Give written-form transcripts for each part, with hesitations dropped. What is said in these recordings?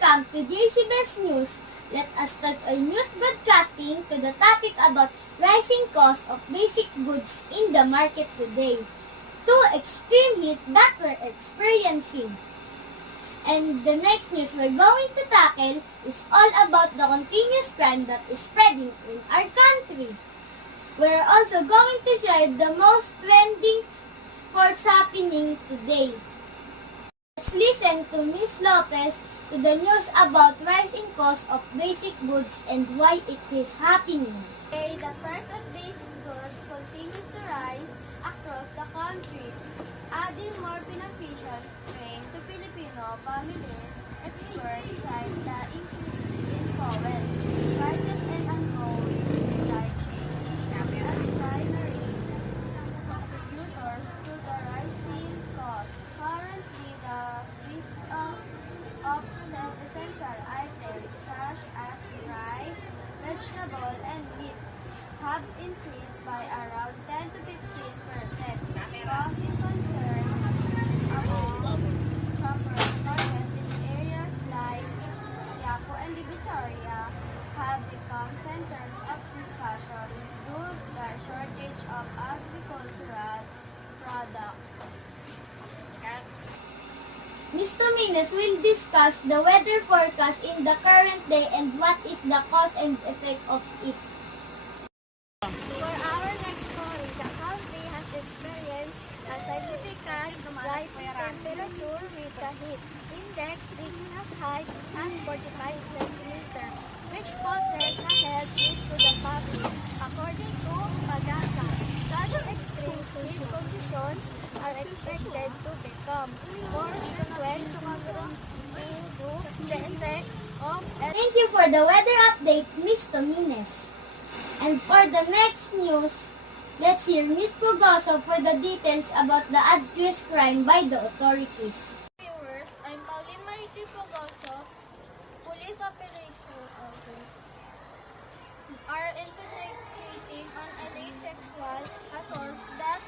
welcome to JCBS News. Let us start our news broadcasting to the topic about rising cost of basic goods in the market today. Two extreme heat that we're experiencing. And the next news we're going to tackle is all about the continuous crime that is spreading in our country. We're also going to share the most trending sports happening today. Let's listen to Ms. Lopez to the news about rising cost of basic goods and why it is happening. Today, the price of basic goods continues to rise across the country, adding more beneficial strain to Filipino families. Experts cite the increase in fuel prices and ongoing supply chain as primary contributors to the rising cost. Currently, the price of essential items such as rice, vegetable, and meat have increased by around 10 to 15%, causing concern among shoppers. Markets in areas like Quiapo and Divisoria have become centers of discussion due to the shortage of agricultural products. Ms. Tomines will discuss the weather forecast in the current day and what is the cause and effect of it. For our next story, the country has experienced a significant rise in temperature with the heat index reaching as high as 45 centimeters, which poses a health risk to the public. According to PAGASA, such extreme heat conditions are expected to become more frequent due to the effect of Thank you for the weather update, Ms. Tomines. And for the next news, let's hear Ms. Pugoso for the details about the address crime by the authorities. Viewers, I'm Pauline Marichi Pugoso, Police Operation Officer. Are investigating an alleged sexual assault that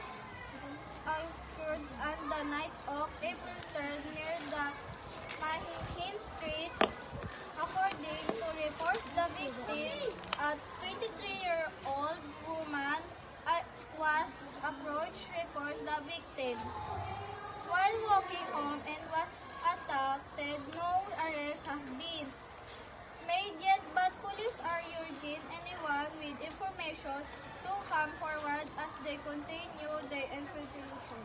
occurred on the night of April 3rd near the Mahinhin Street. According to reports, the victim, a 23-year-old woman, was approached. Reports the victim while walking home and was attacked. No arrests have been made yet, but police are urging anyone with information to come forward as they continue their investigation.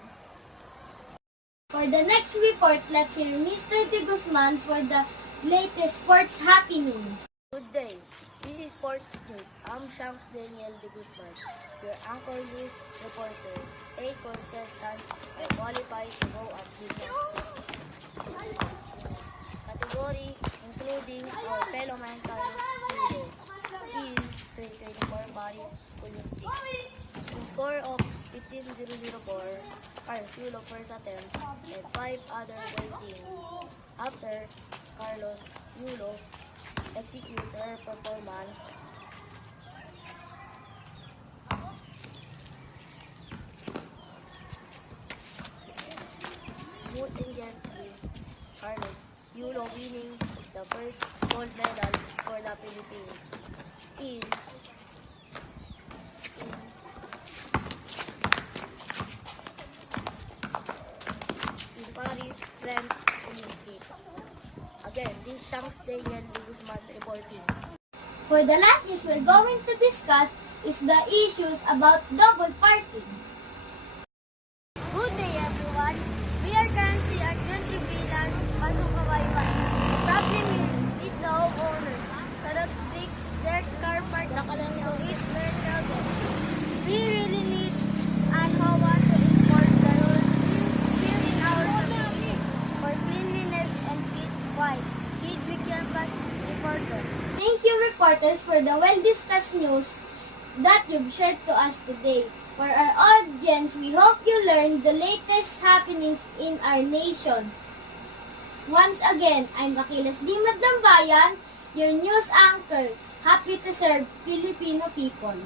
For the next report, let's hear Mr. De Guzman for the latest sports happening. Good day. This is Sports News. I'm Shanks Daniel De Guzman, your anchor news reporter. 8 contestants are qualified to go at gymnastics category, including our fellow mankind judo in 2024 Paris Olympics. The score of 15,004 Carlos Yulo first attempt and 5 other waiting after Carlos Yulo execute her performance. Smooth and gently, Carlos Yulo winning the first gold medal for the Philippines in Paris France Olympics. Again, this Shanks Daniel De Guzman reporting. For the last news we're going to discuss is the issues about double parking. Good day, everyone. We are currently at Country Villas, Pasukawaywan. The problem is the homeowners cannot fix their car park so it's very crowded. We really need and how want to enforce the rules still in our community for cleanliness and peace. Why? Kid Big Campus reporter. Thank you, reporters, for the well-discussed news that you've shared to us today. For our audience, we hope you learned the latest happenings in our nation. Once again, I'm Achilles Dimad ng Bayan, your news anchor. Happy to serve Filipino people.